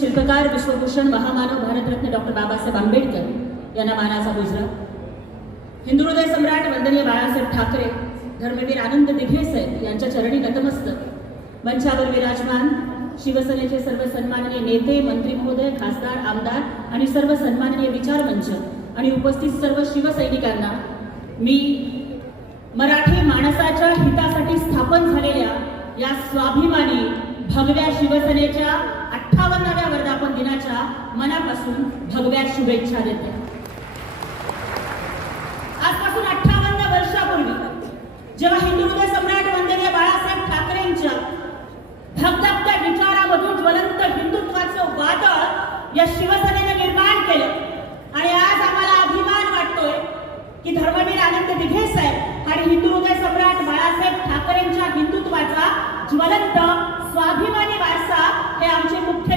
शिल्पकार विश्वभूषण महामानव भारतरत्न डॉक्टर बाबासाहेब आंबेडकर यांना मानाचा गुजरा हिंदू हृदय सम्राट वंदनीय बाळासाहेब ठाकरे धर्मवीर आनंद दिघेसाहेब यांच्या चरणी नतमस्तक. मंचावर विराजमान शिवसेनेचे सर्व सन्माननीय नेते मंत्री महोदय खासदार आमदार आणि सर्व सन्माननीय विचारमंच आणि उपस्थित सर्व शिवसैनिकांना मी मराठी माणसाच्या हितासाठी स्थापन झालेल्या या स्वाभिमानी भगव्या शिवसेनेच्या अठ्ठावन्नाव्या दिनाच्या मनापासून भगव्या शुभेच्छा देते. आजपासून अठ्ठावन्न वर्षापूर्वी जेव्हा हिंदू हृदय सम्राट वंदनीय बाळासाहेब ठाकरेंच्या धगधगत्या विचारामधून ज्वलंत हिंदुत्वाचं वादळ या शिवसेनेने निर्माण केलं. आणि आज आम्हाला अभिमान वाटतोय की धर्मवीर आनंद दिघे साहेब आणि हिंदू हृदय सम्राट बाळासाहेब ठाकरेंच्या हिंदुत्वाचा ज्वलंत स्वाभिमानी वारसा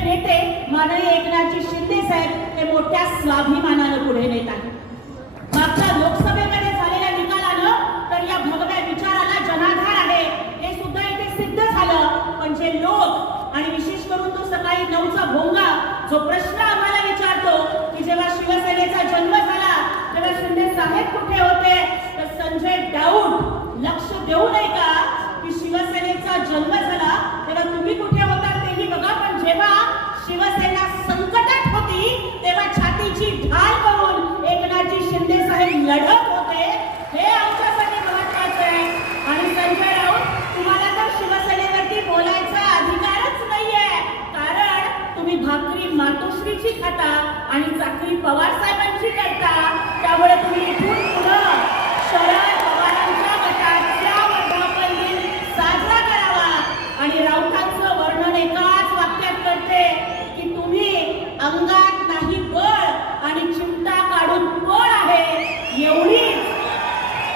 नेते माननीय एकनाथजी शिंदे साहेब हे मोठ्या स्वाभिमानानं पुढे नेत आहे मागच्या लोकसभेमध्ये झालेल्या निकालानं तर या भगव्या विचाराला जनाधार आहे हे सुद्धा इथे सिद्ध झालं. पण जे लोक आणि विशेष करून तो सकाळी नऊचा भोंगा जो प्रश्न आम्हाला विचारतो की जेव्हा शिवसेनेचा जन्म झाला तेव्हा शिंदे साहेब कुठे होते? तर संजय डाऊट लक्ष देऊ नये का की शिवसेनेचा जन्म झाला तेव्हा तुम्ही कुठे होता तेही बघा पण जेव्हा शिवसेना संकटात होती तेव्हा छातीची ढाल करून एकनाथजी शिंदे साहेब लढत होते. हे आमच्यासाठी महत्वाचं आहे. आणि संजय राऊत तुम्हाला तर शिवसेनेवरती बोलायचा अधिकारच नाहीये. कारण तुम्ही भाकरी मातोश्रीची खाता आणि चाकरी पवार साहेबांची करता. त्यामुळे तुम्ही इथून पुढं शरद पवारांच्या गटाचा वर्धापन दिन साजरा करावा आणि राऊतांचं वर्णन एकाच वाक्यात करते की तुम्ही अंगात नाही बळ आणि चिमटा काढून बळ आहे एवढीच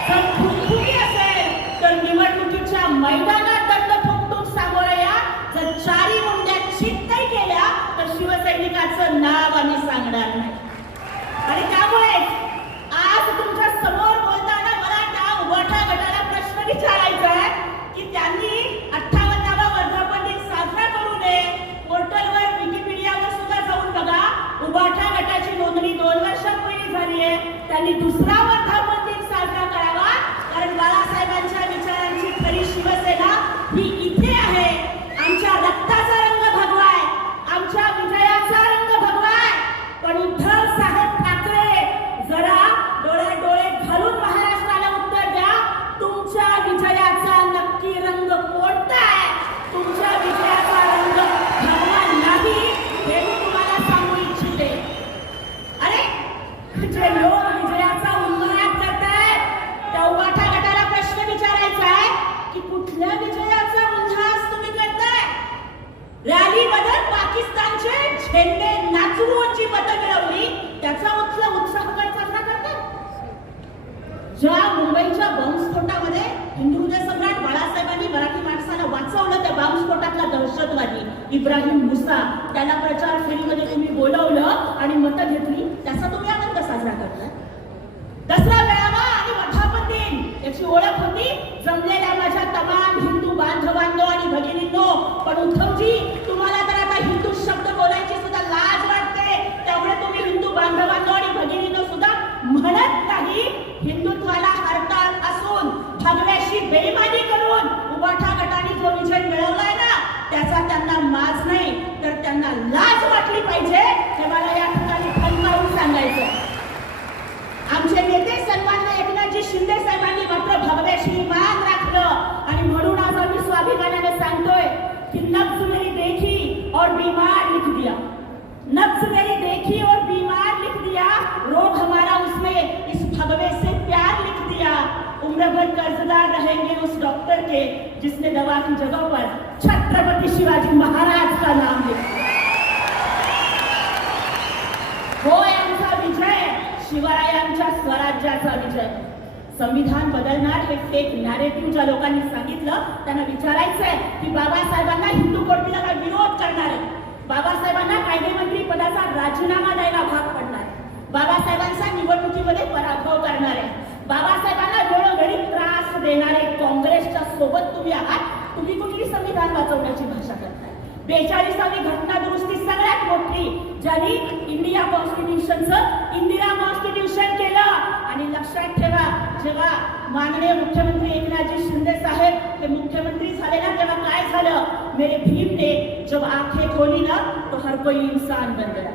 जर फुगफुगी असेल तर निवडणुकीच्या मैदानात दंड ठोकठोक सामोरं या जर चारी मुंड्या चित्तही केल्या तर शिवसैनिकाचं नाव आम्ही सांगणार नाही आणि त्यामुळे आज तुमच्यासमोर बोलताना मला त्या उभाठा गटाला प्रश्न विचारायचा आहे की त्यांनी अठ्ठावन्नावा वर्धापन दिन साजरा करू नये पोर्टलवर विकिपीडियावर सुद्धा जाऊन बघा उभाठा गटाची नोंदणी दोन वर्षापूर्वी झाली आहे त्यांनी दुसरा वर्धापन दिन साजरा करावा कारण बाळासाहेबांच्या विचारांची खरी शिवसेना ही इथे आहे आमच्या रक्ताचा रंग भगवा आहे आमच्या विजयाचा रंग भगवा आहे पण उद्धव साहेब ठाकरे जरा डोळ्यात डोळे घालून महाराष्ट्राला उत्तर द्या तुमच्या विजयाचा नक्की रंग कोणता आहे तुमच्या विजयाचा रंग भगवा नाही हे मी तुम्हाला सांगू इच्छिते अरे जे लोक विजयाचा उन्माद करतायत त्या उभाठा गटाला प्रश्न विचारायचा आहे की कुठल्या विजयाचा उल्हास तुम्ही करताय रॅलीमध्ये पाकिस्तानचे झेंडे नाचवून जी मतं मिळवली त्याचा उत्सव उत्साह काय साजरा करतात ज्या मुंबईच्या बॉम्बस्फोटामध्ये हिंदू हृदय सम्राट बाळासाहेबांनी मराठी माणसाला वाचवलं त्या बॉम्बस्फोटातला दहशतवादी इब्राहिम मुसा त्याला प्रचार फेरीमध्ये तुम्ही बोलवलं आणि मतं घेतली त्याचा तुम्ही आनंद साजरा करताय. दसरा मेळावा आणि वर्धापन दिन याची ओळख होती जमलेल्या माझ्या तमाम हिंदू बांधवांनो आणि भगिनींनो पण उद्धवजी तुम्हाला तर आता हिंदू शब्द बोलायची सुद्धा लाज वाटते त्यामुळे तुम्ही हिंदू बांधवांनो आणि भगिनींनो सुद्धा म्हणत नाही हिंदुत्वाला हरताळ असून भगव्याशी बेईमानी करून उबाठा गटाने जो विजय मिळवलाय ना त्याचा त्यांना माज नाही तर त्यांना लाज वाटली पाहिजे हे मला या ठिकाणी खनकावून सांगायचं आहे. आमचे नेते सन्मान्य एकनाथजी शिंदे साहेबांनी मात्र भगव्याशी मान राखलं. आणि म्हणून आज आम्ही स्वाभिमानाने सांगतोय की नब्ज मेरी देखी और बीमार लिख दिया. नब्ज मेरी देखी और बीमार लिख दिया. रोग हमारा उसमें इस भगवे से प्यार लिख दिया. उम्र भर कर्जदार रहेंगे उस डॉक्टर के जिसने दवा की जगह पर छत्रपति शिवाजी महाराज का नाम लिखा। हो यांचा विजय शिवरायांच्या स्वराज्याचा विजय. संविधान बदलणार हे फेक नॅरेटिव्ह ज्या लोकांनी सांगितलं त्यांना विचारायचं आहे की बाबासाहेबांना हिंदू कोर्टीला विरोध करणार आहे बाबासाहेबांना कायदेमंत्री पदाचा राजीनामा द्यायला भाग पडणार बाबासाहेबांचा निवडणुकीमध्ये पराभव करणार आहे बाबासाहेबांना वेळोवेळी त्रास देणारे काँग्रेसच्या सोबत तुम्ही आहात. तुम्ही कुठली संविधान वाचवण्याची भाषा करताय? बेचाळीसावी घटना दुरुस्ती सगळ्यात मोठी ज्यांनी इंडिया कॉन्स्टिट्यूशनचं इंदिरा कॉन्स्टिट्यूशन केलं. आणि लक्षात ठेवा जेव्हा माननीय मुख्यमंत्री एकनाथजी शिंदे साहेब हे मुख्यमंत्री मेरे भीम ने जब आँखें खोली ना तो हर कोई इंसान बन गया.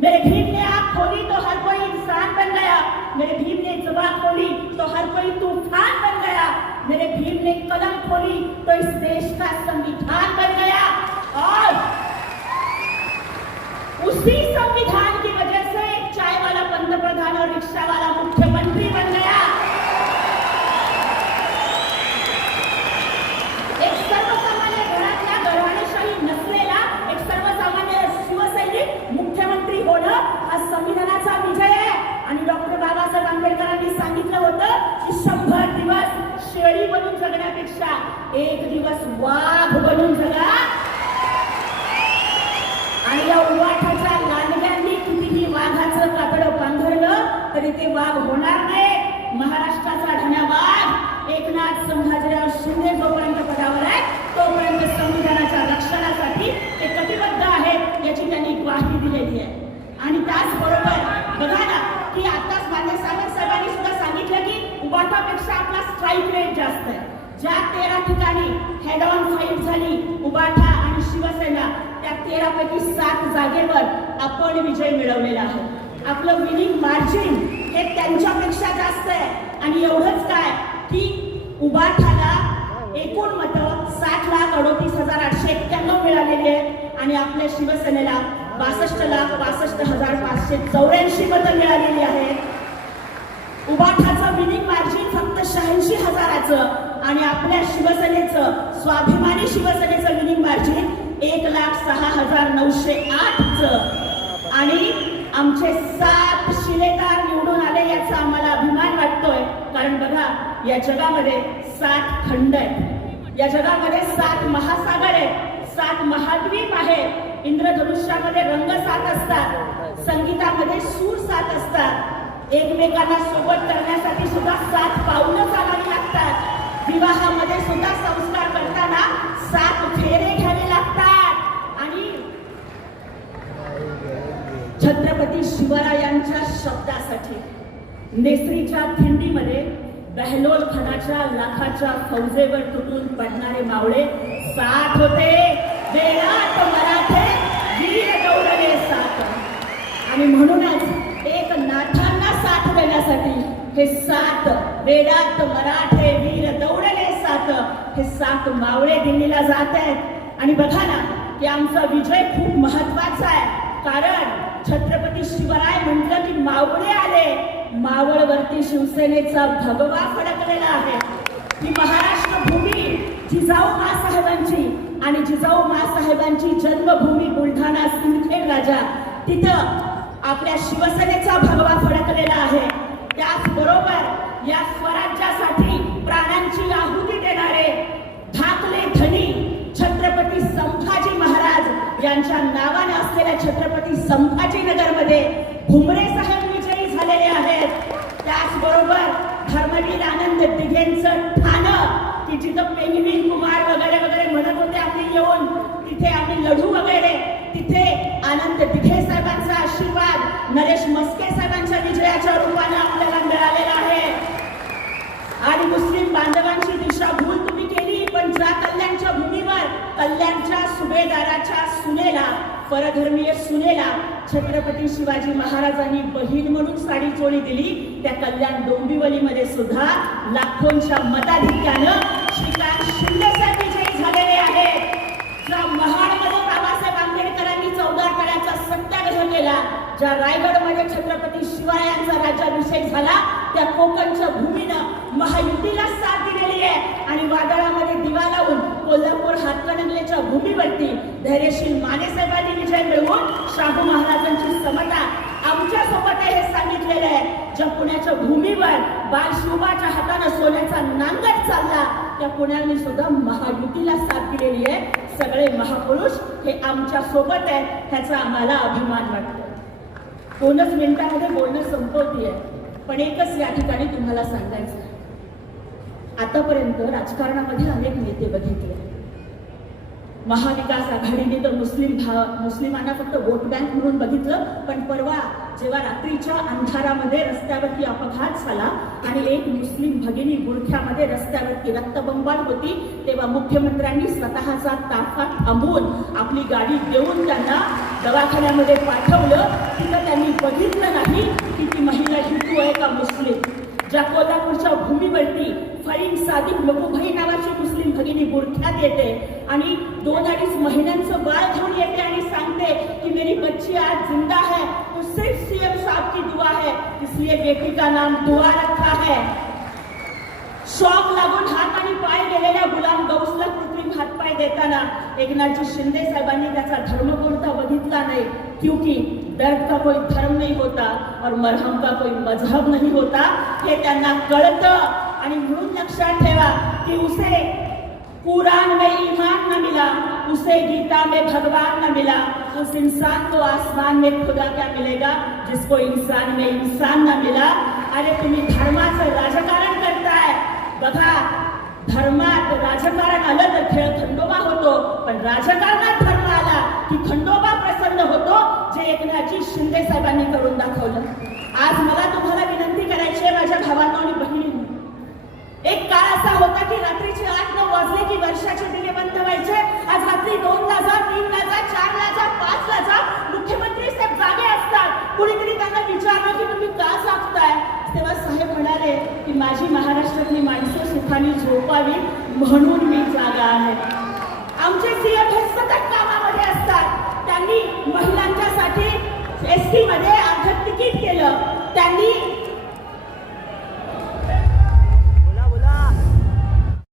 मेरे भीम ने आँख खोली तो हर कोई इंसान बन गया. मेरे भीम ने जबान खोली तो हर कोई तूफ़ान बन गया. मेरे भीम ने कलम खोली तो इस देश का संविधान बन गया. और उसी संविधान की वजह से चाय वाला पंतप्रधान और रिक्शा वाला एकनाथ संभाजीराव शिंदे जोपर्यंत पदावर आहे तोपर्यंत संविधानाच्या रक्षणासाठी ते कटिबद्ध आहेत याची त्यांनी ग्वाही दिलेली आहे. आणि त्याचबरोबर बघा ना की आताच मान्य सावंत साहेबांनी सुद्धा सांगितलं की उबाठापेक्षा आपला स्ट्राईक रेट जास्त आहे. ज्या तेरा ठिकाणी हेड ऑन फाईट झाली उबाठा आणि शिवसेना त्या तेरा पैकी सात जागेवर आपण विजय मिळवलेला आहे आपलं विनिंग मार्जिन हे त्यांच्यापेक्षा जास्त आहे. आणि एवढंच काय की उबाठाला एकूण मतं साठ लाख अडोतीस हजार आठशे एक्क्याण्णव मिळालेली आहेत आणि आपल्या शिवसेनेला बासष्ट लाख बासष्ट हजार पाचशे चौऱ्याऐंशी मतं मिळालेली आहेत उबाठाचं विनिंग मार्जिन फक्त शहाऐंशी हजाराचं. आणि आपल्या शिवसेनेचं स्वाभिमानी शिवसेनेचं विनिंग मार्जिन एक लाख सहा हजार नऊशे आठचं. आणि आमचे सात शिलेदार निवडून आले याचा आम्हाला अभिमान कारण बघा या जगामध्ये सात खंड आहेत. या जगामध्ये सात महासागर आहेत. सात महाद्वीप आहे इंद्रधनुष्यामध्ये रंग सात असतात. संगीतामध्ये सूर सात असतात. एकमेकांना सोबत करण्यासाठी सुद्धा सात पावलं चालावी लागतात. विवाहामध्ये सुद्धा संस्कार करताना सात फेरे घ्यावे लागतात. आणि छत्रपती शिवरायांच्या शब्द नेसरीच्या खिंडीमध्ये बहलोल खानाच्या लाखाच्या फौजेवर तुटून पडणारे मावळे साथ होते. वेळात मराठे वीर गौरवे साथ. आणि म्हणूनच एक नाथांना साथ देण्यासाठी हे सात वेडात मराठे वीर दौडले सात हे सात मावळे दिल्लीला जात आहेत. आणि बघा ना की आमचा विजय खूप महत्त्वाचा आहे. कारण छत्रपती शिवराय म्हटलं की मावळे आले. मावळवरती शिवसेनेचा भगवा फडकलेला आहे. ही महाराष्ट्र भूमी जिजाऊ मासाहेबांची आणि जिजाऊ मासाहेबांची जन्मभूमी बुलढाणा सिंदखेड राजा. तिथं आपल्या शिवसेनेचा भगवा फडकलेला आहे. त्याचबरोबर या स्वराज्यासाठी प्राणांची आहुती देणारे धाकले धनी छत्रपती संभाजी महाराज यांच्या नावाने असलेल्या छत्रपती संभाजीनगरमध्ये भुमरे साहेब त्याचबरोबर धर्मवीर आनंद दिघेंचं ठाणं. की जिथं पेंगवीन कुमार वगैरे वगैरे म्हणत होते आम्ही येऊन तिथे आम्ही लढू वगैरे. तिथे आनंद दिघे साहेबांचा आशीर्वाद नरेश मस्के साहेबांच्या विजयाच्या रूपाने आपल्याला मिळालेला आहे. आणि मुस्लिम बांधवांची सुभेदाराच्या सुनेला परधर्मीय सुनेला छत्रपती शिवाजी महाराजांनी बहीण म्हणून साडी चोळी दिली. त्या कल्याण डोंबिवलीमध्ये सुद्धा लाखोंच्या मताधिक्यानं श्रीकांत शिंदेसाठी विजयी झालेले आहेत. ज्या महाडमध्ये बाबासाहेब आंबेडकरांनी चौदा तळ्याचा सत्याग्रह केला ज्या रायगडमध्ये छत्रपती शिवायांचा राज्याभिषेक झाला त्या कोकणच्या भूमीनं महायुतीला साथ दिलेली आहे. आणि वादळामध्ये दिवा लावून कोल्हापूर हातकणंगलेच्या भूमीवरती धैर्यशील मानेसाहेबांनी विजय मिळवून शाहू महाराजांची समता आमच्यासोबत हे सांगितलेलं आहे. ज्या पुण्याच्या भूमीवर बाल शिवबाच्या हातानं सोन्याचा नांगर चालला त्या पुण्याने सुद्धा महायुतीला साथ दिलेली आहे. सगळे महापुरुष हे आमच्यासोबत आहे ह्याचा आम्हाला अभिमान वाटतो. दोनच मिनिटांमध्ये बोलणं संपवतीये पण एकच या ठिकाणी तुम्हाला सांगायचं आहे. आतापर्यंत राजकारणामध्ये अनेक नेते बघितले. महाविकास आघाडीने तर मुस्लिम भा मुस्लिमांना फक्त वोट बँक म्हणून बघितलं पण परवा जेव्हा रात्रीच्या अंधारामध्ये रस्त्यावरती अपघात झाला आणि एक मुस्लिम भगिनी बुरख्यामध्ये रस्त्यावरती रक्तबंबाळ होती तेव्हा मुख्यमंत्र्यांनी स्वतःचा ताफा थांबवून आपली गाडी देऊन त्यांना दवाखान्यामध्ये पाठवलं. तिथं त्यांनी बघितलं नाही की ती महिला हिंदू आहे का मुस्लिम. ज्या कोल्हापूरच्या भूमीवरती फळीन सादिक लघुभाई नावाची मुस्लिम भगिनी बुरख्यात येते आणि दोन अडीच महिन्यांचं बाळ घेऊन येते आणि सांगते की मेरी बच्ची आज जिंदा है तो सिर्फ सीएम साहब की दुआ है इसलिए बेटी का नाम दुआ रखा है। शॉक लागून हात आणि पाय गेलेल्या गुलाम गौसला कृत्रिम हातपाय देताना एकनाथजी शिंदे साहेबांनी त्याचा धर्म कोणता बघितला नाही. क्योंकि दर्द का कोई धर्म नहीं होता और मरहम का कोई मजहब नहीं होता हे त्यांना कळतं आणि म्हणून लक्षात ठेवा की उसे कुरान में ईमान न मिला उसे गीता में भगवान न मिला उस इंसान को आसमान में खुदा क्या मिलेगा जिसको इंसान में इंसान न मिला? अरे तुम्ही धर्माचं राजकारण करताय. बघा धर्मात राजकारण आलं तर खेळ खंडोबा होतो पण राजकारणात धर्म आला. की खंडोबा प्रसन्न होतो जे एकनाथजी शिंदे साहेबांनी करून दाखवलं. आज मला तुम्हाला विनंती करायची आहे माझ्या भावांना आणि बहिणींनो. एक काळ असा होता की रात्रीचे आठ नऊ वाजले की वर्षाचे दिले बंद व्हायचे. आज रात्री दोन लाजा तीन लाजा चार लाजा पाच लाजा. मुख्यमंत्री साहेब जागे असतात. कुणीतरी त्यांना विचारलं की तुम्ही का जागताय? तेव्हा साहेब म्हणाले की माझी महाराष्ट्रातली माणसं सुखाने झोपावी म्हणून मी जागा आहे. आमचे सीएम हे सतत कामा त्यांनी महिलांच्यासाठी एस टी मध्ये अर्ध तिकीट केलं. त्यांनी